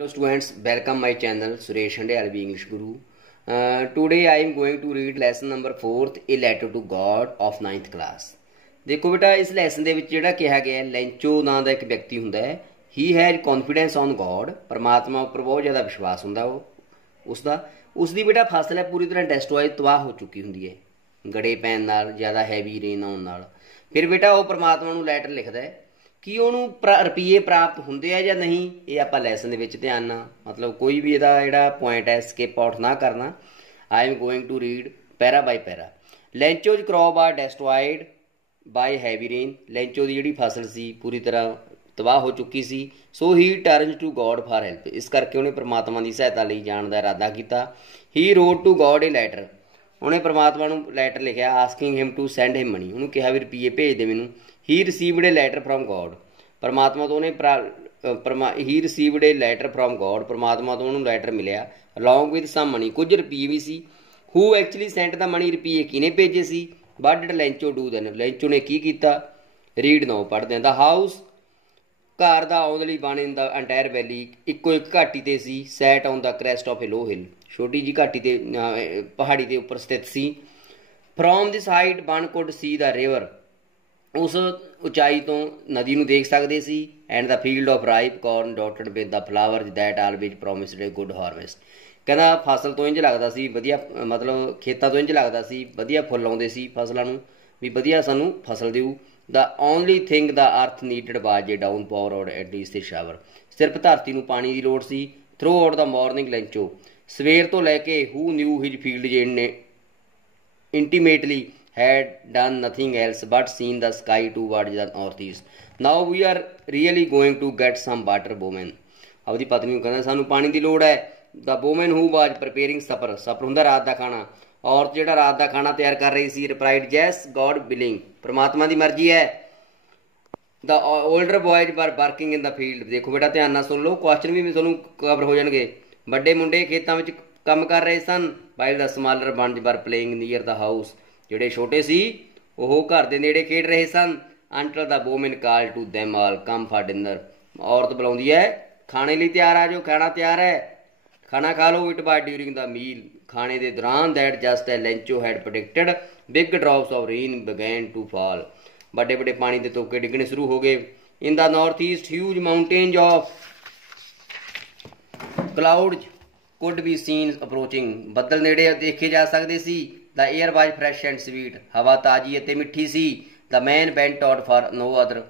Hello students, welcome my channel Suresh Handayal English Guru. Today I am going to read lesson number 4th, A Letter to God of 9th class. देखो बेटा इस lesson ਦੇ ਵਿੱਚ ਜਿਹੜਾ ਕਿਹਾ ਗਿਆ ਲੈਂਚੋ ਨਾਂ ਦਾ ਇੱਕ ਵਿਅਕਤੀ ਹੁੰਦਾ ਹੈ। He has confidence on god, ਪਰਮਾਤਮਾ ਉੱਪਰ ਬਹੁਤ ਜ਼ਿਆਦਾ ਵਿਸ਼ਵਾਸ ਹੁੰਦਾ ਉਸ ਦੀ ਬੇਟਾ ਫਸਲ ਹੈ ਪੂਰੀ ਤਰ੍ਹਾਂ ਡੈਸਟਰੋਏ ਤਬਾਹ ਹੋ ਚੁੱਕੀ ਹੁੰਦੀ ਹੈ ਗੜੇ ਪੈਣ ਨਾਲ, ਜ਼ਿਆਦਾ ਹੈਵੀ ਰੇਨ ਆਉਣ ਨਾਲ। ਫਿਰ ਬੇਟਾ ਉਹ ਪਰਮਾਤਮਾ ਨੂੰ ਲੈਟਰ ਲਿਖਦਾ ਹੈ ਕਿ ਉਹਨੂੰ ਰੁਪਈਏ ਪ੍ਰਾਪਤ ਹੁੰਦੇ ਆ ਜਾਂ ਨਹੀਂ। ਇਹ ਆਪਾਂ ਲੈਸਨ ਦੇ ਵਿੱਚ ਧਿਆਨ ਨਾਲ ਮਤਲਬ ਕੋਈ ਵੀ ਇਹਦਾ ਜਿਹੜਾ ਪੁਆਇੰਟ ਹੈ ਸਕਿਪ ਆਊਟ ਨਾ ਕਰਨਾ। I am going to read para by para. Lencho's crop are destroyed by heavy rain. Lencho ਦੀ ਜਿਹੜੀ ਫਸਲ ਸੀ ਪੂਰੀ ਤਰ੍ਹਾਂ ਤਬਾਹ ਹੋ ਚੁੱਕੀ ਸੀ। So he turns to God for help. ਇਸ ਕਰਕੇ ਉਹਨੇ ਪਰਮਾਤਮਾ ਦੀ ਸਹਾਇਤਾ ਲਈ ਜਾਣ ਦਾ ਇਰਾਦਾ ਕੀਤਾ। He wrote to God a letter. ਉਹਨੇ ਪਰਮਾਤਮਾ ਨੂੰ ਲੈਟਰ ਲਿਖਿਆ asking him to send him money. ਉਹਨੂੰ ਕਿਹਾ ਵੀ ਰੁਪਈਏ ਭੇਜ ਦੇ ਮੈਨੂੰ। He received a letter from God. ਪਰਮਾਤਮਾ ਤੋਂ ਉਹਨੇ he received a letter from God. ਪਰਮਾਤਮਾ ਤੋਂ ਉਹਨੂੰ ਲੈਟਰ ਮਿਲਿਆ ਅਲੋਂਗ ਵਿਦ ਸਮ ਮਨੀ। ਕੁਝ ਰੁਪਈਏ ਵੀ ਸੀ। ਹੂ ਐਕਚੁਅਲੀ ਸੈਂਟ ਦਾ ਮਨੀ। ਰੁਪਈਏ ਕਿਹਨੇ ਭੇਜੇ ਸੀ। ਵਟ ਡਿਡ ਲੈਂਚੋ ਡੂ ਦੈਨ। ਲੈਂਚੋ ਨੇ ਕੀ ਕੀਤਾ। ਰੀਡ ਨੋ ਪੜ੍ਹਦੇ ਹਾਂ। ਦਾ ਹਾਊਸ ਘਰ ਦਾ ਆਉਂਦਲੀ ਬਣ ਇਨ ਦਾ ਅੰਟਾਇਰ ਵੈਲੀ। ਇੱਕੋ ਇੱਕ ਘਾਟੀ 'ਤੇ ਸੀ। Set on the crest of a low hill. ਛੋਟੀ ਜਿਹੀ ਘਾਟੀ 'ਤੇ ਪਹਾੜੀ ਦੇ ਉੱਪਰ ਸਥਿਤ ਸੀ। From this height one could see the river. ਉਸ ਉਚਾਈ ਤੋਂ ਨਦੀ ਨੂੰ ਦੇਖ ਸਕਦੇ ਸੀ। And the field of ripe corn dotted with the flower that always promised a good harvest. ਕਹਿੰਦਾ ਫਸਲ ਤੋਂ ਇੰਝ ਲੱਗਦਾ ਸੀ ਵਧੀਆ, ਮਤਲਬ ਖੇਤਾਂ ਤੋਂ ਇੰਝ ਲੱਗਦਾ ਸੀ ਵਧੀਆ ਫੁੱਲ ਆਉਂਦੇ ਸੀ ਫਸਲਾਂ ਨੂੰ ਵੀ ਵਧੀਆ ਸਾਨੂੰ ਫਸਲ ਦਿਊ। ਦਾ ਓਨਲੀ ਥਿੰਗ ਦਾ ਅਰਥ ਨੀਡਡ ਵਾਜ ਏ ਡਾਊਨ ਪਾਵਰ ਔਰ ਐਟ ਲੀਸਟ ਏ ਸ਼ਾਵਰ। ਸਿਰਫ ਧਰਤੀ ਨੂੰ ਪਾਣੀ ਦੀ ਲੋੜ ਸੀ। ਥਰੂ ਆਊਟ ਦਾ ਮਾਰਨਿੰਗ ਲੈਂਚੋ। ਸਵੇਰ ਤੋਂ ਲੈ ਕੇ ਹੂ ਨਿਊ ਹਿਜ ਫੀਲਡ ਜੇ ਨੇ ਇੰਟੀਮੇਟਲੀ had done nothing else but seen the sky towards the northeast. Now we are really going to get some water, bowman. ਆਪਦੀ ਪਤਨੀ ਨੂੰ ਕਹਿੰਦਾ ਸਾਨੂੰ ਪਾਣੀ ਦੀ ਲੋੜ ਹੈ। ਦਾ ਬੋਮੈਨ ਹੂ ਵਾਜ ਪ੍ਰਪੇਅਰਿੰਗ ਸਪਰ। ਸਪਰ ਹੁੰਦਾ ਰਾਤ ਦਾ ਖਾਣਾ। ਔਰਤ ਜਿਹੜਾ ਰਾਤ ਦਾ ਖਾਣਾ ਤਿਆਰ ਕਰ ਰਹੀ ਸੀ। ਰਿਪਲਾਈਡ ਜੈਸ ਗॉड ਬਿਲਿੰਗ। ਪਰਮਾਤਮਾ ਦੀ ਮਰਜ਼ੀ ਹੈ। ਦਾ ਓਲਡਰ ਬॉयਜ਼ ਵਰ ਵਰਕਿੰਗ ਇਨ ਦਾ ਫੀਲਡ। ਦੇਖੋ ਬੇਟਾ ਧਿਆਨ ਨਾਲ ਸੁਣ ਲਓ, ਕੁਐਸਚਨ ਵੀ ਤੁਹਾਨੂੰ ਕਵਰ ਹੋ ਜਾਣਗੇ। ਵੱਡੇ ਮੁੰਡੇ ਖੇਤਾਂ ਵਿੱਚ ਕੰਮ ਕਰ ਰਹੇ ਸਨ। ਵਾਈਲ ਦਾ ਸਮਾਲਰ ਬੰਜ ਵਰ ਪਲੇਇੰਗ ਨੀਅਰ ਦਾ ਹਾਊਸ। ਜਿਹੜੇ ਛੋਟੇ ਸੀ ਉਹ ਘਰ ਦੇ ਨੇੜੇ ਖੇਡ ਰਹੇ ਸਨ। Until the woman call to them all come for dinner. ਔਰਤ ਬੁਲਾਉਂਦੀ ਹੈ ਖਾਣੇ ਲਈ ਤਿਆਰ ਆ ਜਾਓ, ਖਾਣਾ ਤਿਆਰ ਹੈ, ਖਾਣਾ ਖਾ ਲਓ। It by during the meal. ਖਾਣੇ ਦੇ ਦੌਰਾਨ that just as Lencho had predicted big drops of rain began to fall. ਵੱਡੇ ਵੱਡੇ ਪਾਣੀ ਦੇ ਤੋਕੇ ਡਿੱਗਣੇ ਸ਼ੁਰੂ ਹੋ ਗਏ। In the north east huge mountains of clouds could be seen approaching. ਬੱਦਲ ਨੇੜੇ ਦੇਖੇ ਜਾ ਸਕਦੇ ਸੀ। The air was fresh and sweet. ਹਵਾ ਤਾਜ਼ੀ ਅਤੇ ਮਿੱਠੀ ਸੀ। The man went out for no other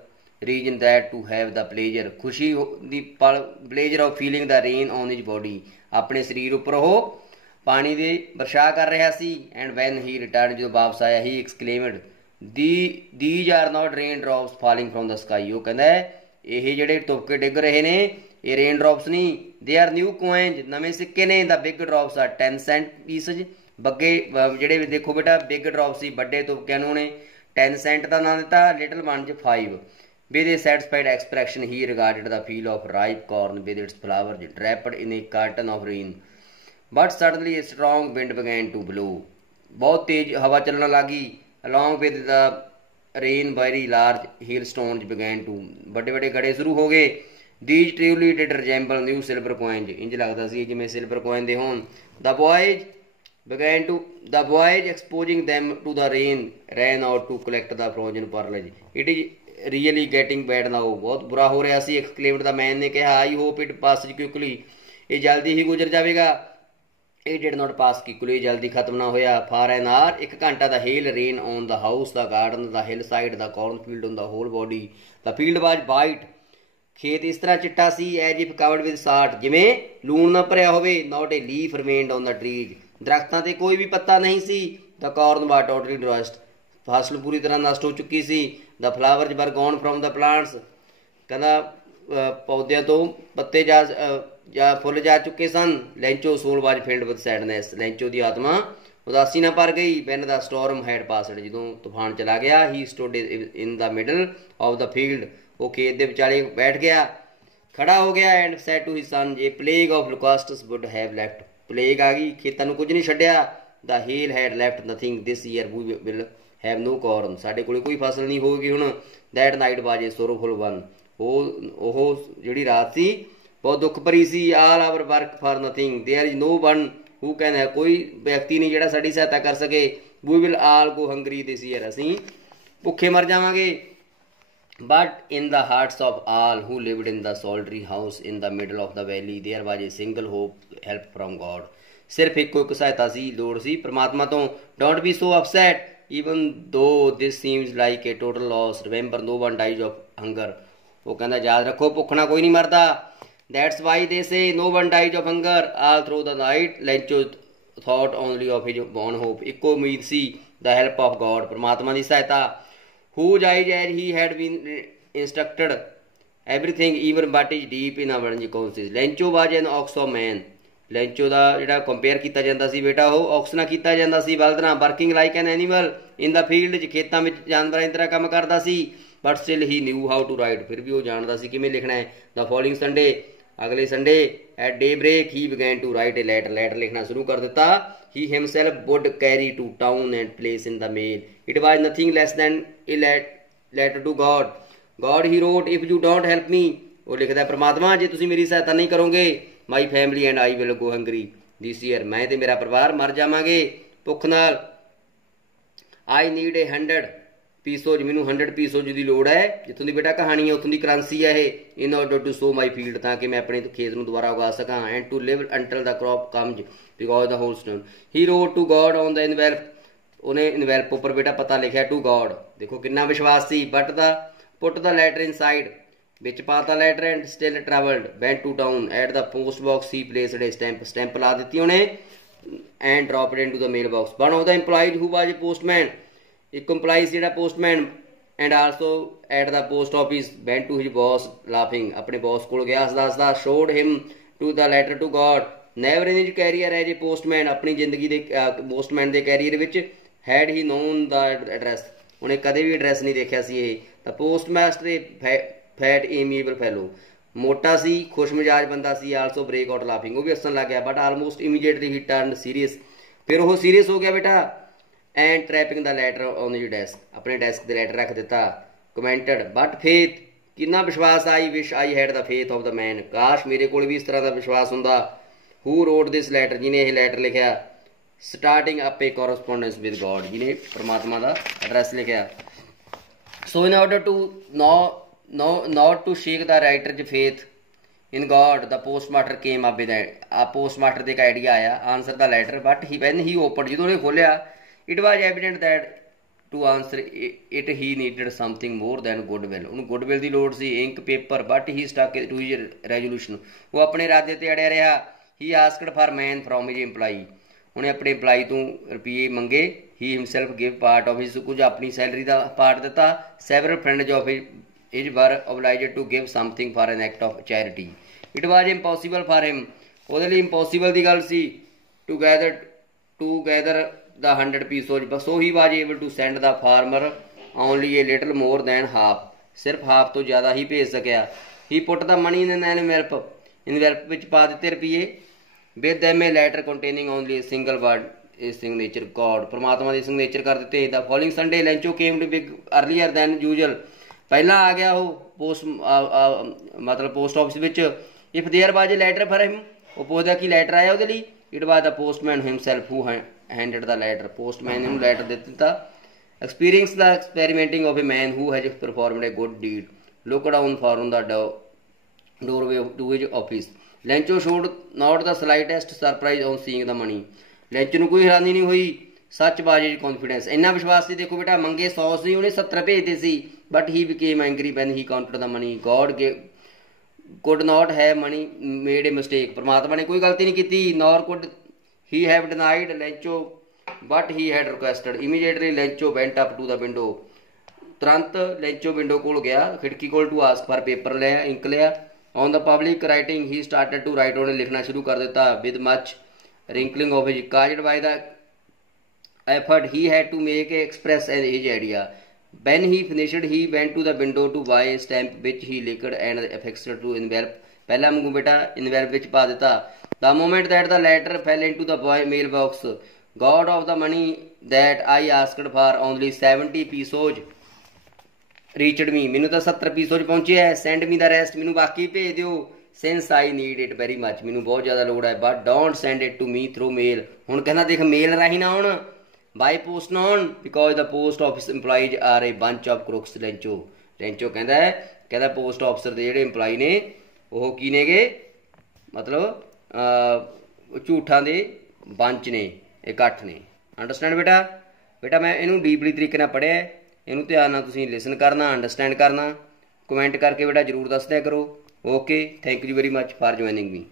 reason that to have the pleasure. ਖੁਸ਼ੀ ਦੀ ਪਲ pleasure of feeling the rain on his body. ਆਪਣੇ ਸਰੀਰ ਉੱਪਰ ਉਹ ਪਾਣੀ ਦੇ ਵਰਸ਼ਾ ਕਰ ਰਿਹਾ ਸੀ। ਐਂਡ ਵੈਨ ਹੀ ਰਿਟਰਨ, ਜਦੋਂ ਵਾਪਸ ਆਇਆ, he exclaimed these are not rain drops falling from the sky. ਉਹ ਕਹਿੰਦਾ ਇਹ ਜਿਹੜੇ ਤੁਪਕੇ ਡਿੱਗ ਰਹੇ ਨੇ ਇਹ ਰੇਨ ਡ੍ਰੌਪਸ ਨਹੀਂ, ਦੇ ਆਰ ਨਿਊ ਕੋਇਨਜ਼, ਨਵੇਂ ਸਿੱਕੇ ਨੇ। ਦਾ big drops R 10 Saint pieces. ਬੱਗੇ ਜਿਹੜੇ ਦੇਖੋ ਬੇਟਾ ਬਿਗ ਡ੍ਰੌਪ ਸੀ ਵੱਡੇ ਤੁਪਕਿਆਂ ਨੂੰ ਉਹਨੇ 10 ਸੈਂਟ ਦਾ ਨਾਂ ਦਿੱਤਾ। ਲਿਟਲ ਵਨ 'ਚ 5। With a satisfied expression he regarded the field of ripe corn with its flowers draped in a curtain of rain. But suddenly a strong wind began to blow. ਬਹੁਤ ਤੇਜ਼ ਹਵਾ ਚੱਲਣ ਲੱਗੀ। Along with the rain very large hail stones began to. ਵੱਡੇ ਵੱਡੇ ਗੜੇ ਸ਼ੁਰੂ ਹੋ ਗਏ। These truly did resemble new silver coins. ਇੰਝ ਲੱਗਦਾ ਸੀ ਜਿਵੇਂ ਸਿਲਵਰ ਕੋਇਨ ਦੇ ਹੋਣ। ਦਾ ਬॉयਜ਼ began to the boys exposing them to the rain ran out to collect the frozen pearls. It is really getting bad now. बहुत बुरा हो रहा सी। exclaimed the man ने कहा I hope it passes quickly. ये जल्दी ही गुजर जाएगा। It did not pass quickly. जल्दी खत्म ना होया। for an hour, एक घंटा the hail rain on the house, the garden, the hillside, the cornfield, on the whole body. The field was white. ਖੇਤ ਇਸ ਤਰ੍ਹਾਂ ਚਿੱਟਾ ਸੀ as if covered with salt, ਜਿਵੇਂ ਲੂਣ ਨਾ ਭਰਿਆ ਹੋਵੇ। not a leaf remained on the trees. ਦਰਖਤਾਂ 'ਤੇ ਕੋਈ ਵੀ ਪੱਤਾ ਨਹੀਂ ਸੀ। ਦਾ ਕਾਰਨ ਵਾਟ ਟੋਟਲੀ ਡਰਸਟ। ਫਸਲ ਪੂਰੀ ਤਰ੍ਹਾਂ ਨਸ਼ਟ ਹੋ ਚੁੱਕੀ ਸੀ। ਦਾ ਫਲਾਵਰਜ਼ ਵਰ ਗੋਨ ਫਰੋਮ ਦਾ ਪਲਾਂਟਸ। ਕਹਿੰਦਾ ਪੌਦਿਆਂ ਤੋਂ ਪੱਤੇ ਜਾਂ ਫੁੱਲ ਜਾ ਚੁੱਕੇ ਸਨ। Lencho soul was filled with sadness. Lencho ਦੀ ਆਤਮਾ ਉਦਾਸੀ ਨਾਲ ਭਰ ਗਈ। When the storm had passed. ਜਦੋਂ ਤੂਫਾਨ ਚਲਾ ਗਿਆ। He stood in the middle of the field. ਉਹ ਖੇਤ ਦੇ ਵਿਚਾਲੇ ਬੈਠ ਗਿਆ, ਖੜਾ ਹੋ ਗਿਆ। And said to his son ਜੇ plague of locusts would have left. Plague ਆ ਗਈ, ਖੇਤਾਂ ਨੂੰ ਕੁਝ ਨਹੀਂ ਛੱਡਿਆ। The hail had left nothing this year we will have no corn. ਸਾਡੇ ਕੋਲ ਕੋਈ ਫਸਲ ਨਹੀਂ ਹੋਵੇਗੀ ਹੁਣ। ਦੈਟ ਨਾਈਟ ਵਾਜ ਏ ਸੋਰੋਫੁਲ ਵਨ। ਉਹ ਜਿਹੜੀ ਰਾਤ ਸੀ बहुत दुख भरी सी। All our work for nothing, there is no one who can है, कोई व्यक्ति नहीं जिहड़ा साडी सहायता कर सके। We will all go hungry this year, असीं भुखे मर जावांगे। But in the hearts of all who lived in the solitary house in the middle of the valley there was a single hope help from God. सिर्फ इको एक सहायता सी, लोड़ सी परमात्मा तो। Don't be so upset even though this seems like a total loss, remember no one dies of hunger. वो कहता याद रखो भुखना कोई नहीं मरदा। That's why they say no one dies of hunger all through the night. Lencho thought only of his बॉर्न hope, इको उम्मीद सी द हेल्प ऑफ गॉड, परमात्मा की सहायता। whose eyes as he had been instructed everything even but is deep in our conscience। ਲੈਂਚੋ was an ox of man। ਲੈਂਚੋ ਦਾ ਜਿਹੜਾ compare ਕੀਤਾ ਜਾਂਦਾ ਸੀ ਬੇਟਾ ਉਹ ਔਕਸ ਨਾਲ ਕੀਤਾ ਜਾਂਦਾ ਸੀ, ਬਲਦ ਨਾਲ। Working like an animal in the field, 'ਚ ਖੇਤਾਂ ਵਿੱਚ ਜਾਨਵਰਾਂ ਦੀ ਤਰ੍ਹਾਂ ਕੰਮ ਕਰਦਾ ਸੀ। But still he knew how to write, ਫਿਰ ਵੀ ਉਹ ਜਾਣਦਾ ਸੀ ਕਿਵੇਂ ਲਿਖਣਾ ਹੈ। ਦ ਫੋਲੋਇੰਗ ਸੰਡੇ, ਅਗਲੇ Sunday at daybreak he began to write a letter, letter ਲਿਖਣਾ ਸ਼ੁਰੂ ਕਰ ਦਿੱਤਾ। he himself would carry to town and place in the mail, it was nothing less than a letter to God। God he wrote if you don't help me, ਉਹ ਲਿਖਦਾ ਪ੍ਰਮਾਤਮਾ ਜੇ ਤੁਸੀਂ ਮੇਰੀ ਸਹਾਇਤਾ ਨਹੀਂ ਕਰੋਗੇ, my family and I will go hungry this year, ਮੈਂ ਤੇ ਮੇਰਾ ਪਰਿਵਾਰ ਮਰ ਜਾਵਾਂਗੇ ਭੁੱਖ ਨਾਲ। I need a 100 ਪੀਸੋਜ, ਮੈਨੂੰ 100 ਪੀਸੋਜ ਦੀ ਲੋੜ ਹੈ। ਜਿੱਥੋਂ ਦੀ ਬੇਟਾ ਕਹਾਣੀ ਹੈ ਉੱਥੋਂ ਦੀ ਕਰੰਸੀ ਹੈ ਇਹ। in order to sow my field, ਤਾਂ ਕਿ ਮੈਂ ਆਪਣੇ ਖੇਤ ਨੂੰ ਦੁਬਾਰਾ ਉਗਾ ਸਕਾਂ। and to live until the crop comes because the whole stone। he wrote to God on the envelope, ਉਹਨੇ ਇਨਵੈਲਪ ਉੱਪਰ ਬੇਟਾ ਪਤਾ ਲਿਖਿਆ to God, ਦੇਖੋ ਕਿੰਨਾ ਵਿਸ਼ਵਾਸ ਸੀ। but the put the letter inside, ਵਿੱਚ ਪਾਤਾ letter. and still travelled went to town at the post box he placed a stamp, stamp ਲਾ ਦਿੱਤੀ ਉਹਨੇ। and dropped into the mail box। one of the employees who was a postman, ਇੱਕ employee ਜਿਹੜਾ postman and also at the post office went to his boss laughing, ਆਪਣੇ boss ਕੋਲ ਗਿਆ ਹੱਸਦਾ ਹੱਸਦਾ। showed him to the letter to God, never in his career as a postman, ਆਪਣੀ ਜ਼ਿੰਦਗੀ ਦੇ ਪੋਸਟਮੈਨ ਦੇ ਕੈਰੀਅਰ ਵਿੱਚ had he known the address, ਉਹਨੇ ਕਦੇ ਵੀ ਐਡਰੈਸ ਨਹੀਂ ਦੇਖਿਆ ਸੀ ਇਹ। ਤਾਂ ਪੋਸਟਮਾਸਟਰ ਫੈਟ ਏਮੀਏਬਲ ਫੈਲੋ, ਮੋਟਾ ਸੀ ਖੁਸ਼ ਮਿਜਾਜ ਬੰਦਾ ਸੀ। ਆਲਸੋ ਬ੍ਰੇਕ ਆਊਟ ਲਾਫਿੰਗ, ਉਹ ਵੀ ਹੱਸਣ ਲੱਗ ਗਿਆ। But almost immediately he turn serious, ਫਿਰ ਉਹ ਸੀਰੀਅਸ ਹੋ ਗਿਆ ਬੇਟਾ। And trapping the letter on his desk, ਆਪਣੇ ਡੈਸਕ ਤੇ ਲੈਟਰ ਰੱਖ ਦਿੱਤਾ। ਕਮੈਂਟਡ ਬਟ ਫੇਥ, ਕਿੰਨਾ ਵਿਸ਼ਵਾਸ। I wish I had the faith of the man, ਕਾਸ਼ ਮੇਰੇ ਕੋਲ ਵੀ ਇਸ ਤਰ੍ਹਾਂ ਦਾ ਵਿਸ਼ਵਾਸ ਹੁੰਦਾ। ਹੂ ਰੋਡ ਦਿਸ ਲੈਟਰ, ਜਿਹਨੇ ਇਹ ਲੈਟਰ ਲਿਖਿਆ। Starting up a correspondence with God, ਜਿਹਨੇ ਪਰਮਾਤਮਾ ਦਾ ਐਡਰੈਸ ਲਿਖਿਆ। So in order to not to shake the writer's faith in God, the postmaster came up with postmaster ਦੇ ਇੱਕ ਆਈਡੀਆ ਆਇਆ। answer the letter but when he opened, ਜਦੋਂ ਉਹਨੇ ਖੋਲਿਆ, it was evident that to answer it he needed something more than goodwill, ਉਹਨੂੰ goodwill ਦੀ ਲੋੜ ਸੀ, ink paper, but he stuck to his resolution, ਉਹ ਆਪਣੇ ਇਰਾਦੇ ਤੇ ਅੜਿਆ ਰਿਹਾ। he asked for man from his employee, ਉਹਨੇ ਆਪਣੇ ਇੰਪਲਾਈ ਤੋਂ ਰੁਪਈਏ ਮੰਗੇ। he himself gave part of his, ਕੁਝ ਆਪਣੀ ਸੈਲਰੀ ਦਾ ਪਾਰਟ ਦਿੱਤਾ। several friends of his were obliged to give something for an act of charity, it was impossible for him, ਉਹਦੇ ਲਈ impossible ਦੀ ਗੱਲ ਸੀ to gather the 100 pieces, but so he was able to send the farmer only a little more than half, ਸਿਰਫ half ਤੋਂ ਜ਼ਿਆਦਾ ਹੀ ਭੇਜ ਸਕਿਆ। he put the money in an envelope ਵਿੱਚ ਪਾ ਦਿੱਤੇ ਰੁਪਈਏ। with them a letter containing only a single word, a signature God, ਪਰਮਾਤਮਾ ਦੀ ਸਿਗਨੇਚਰ ਕਰ ਦਿੱਤੇ। the following Sunday Lencho came to big earlier than usual, ਪਹਿਲਾਂ ਆ ਗਿਆ ਉਹ ਮਤਲਬ ਪੋਸਟ ਆਫਿਸ ਵਿੱਚ। ਇਫ ਦੇਅਰ ਵਾਜ ਏ ਲੈਟਰ ਫਾਰ ਹਿਮ, ਉਹ ਪੁੱਛਦਾ ਕਿ ਲੈਟਰ ਆਇਆ ਉਹਦੇ ਲਈ। It was the postman himself who handed the letter, postman ਨੇ ਉਹਨੂੰ ਲੈਟਰ ਦੇ ਦਿੱਤਾ। Experience the experimenting of a man who has performed a good deed, look down from the doorway to his office, Lencho showed not the slightest surprise on seeing the money, Lencho ਨੂੰ ਕੋਈ ਹੈਰਾਨੀ ਨਹੀਂ ਹੋਈ। ਸੱਚ ਬਾਜੀ confidence, ਇੰਨਾ ਵਿਸ਼ਵਾਸ ਸੀ। ਦੇਖੋ ਬੇਟਾ ਮੰਗੇ 100 ਸੀ, ਉਹਨੇ 70 ਭੇਜਦੇ ਸੀ। But he became angry when he counted the money, God could not have money made a mistake, ਪਰਮਾਤਮਾ ਨੇ ਕੋਈ ਗਲਤੀ ਨਹੀਂ ਕੀਤੀ। nor could he have denied ਲੈਂਚੋ but he had requested, immediately ਲੈਂਚੋ went up to the window, ਤੁਰੰਤ ਲੈਂਚੋ window ਕੋਲ ਗਿਆ, ਖਿੜਕੀ ਕੋਲ, to ask for paper ਲਿਆ, ਇੰਕ ਲਿਆ। on the public writing he started to write, ਉਹਨੇ ਲਿਖਣਾ ਸ਼ੁਰੂ ਕਰ ਦਿੱਤਾ। with much wrinkling of his, caused by the effort he had to make express his idea, when he finished he went to the window to buy a stamp which he licked and affixed to envelope, ਪਹਿਲਾਂ ਵਾਂਗੂ ਬੇਟਾ envelope ਵਿੱਚ ਪਾ ਦਿੱਤਾ। the moment that the letter fell into the mail box, God of the money that I asked for only 70 pesos reached me, ਮੈਨੂੰ ਤਾਂ 70 ਪੀਸੋਜ ਪਹੁੰਚੇ ਹੈ। send me the rest, ਮੈਨੂੰ ਬਾਕੀ ਭੇਜ ਦਿਓ। Since I need it very much, मैनू बहुत ज़्यादा लोड़ है, but don't send it to me through mail. हुण कहना देख मेल राही ना आउण, बाय पोस्ट ना आउण, because the post office employees are a bunch of crooks. Lencho कहता पोस्ट ऑफिसर के जिहड़े इंपलाई ने वो की नेगे, मतलब झूठां दे बंच ने, इकट्ठ ने। अंडरस्टैंड बेटा मैं इनू डीपली तरीके नाल पढ़िया, इनू ध्यान नाल तुसीं लिसन करना, अंडरस्टैंड करना। कमेंट करके बेटा जरूर दस दिया करो। Okay, thank you very much for joining me.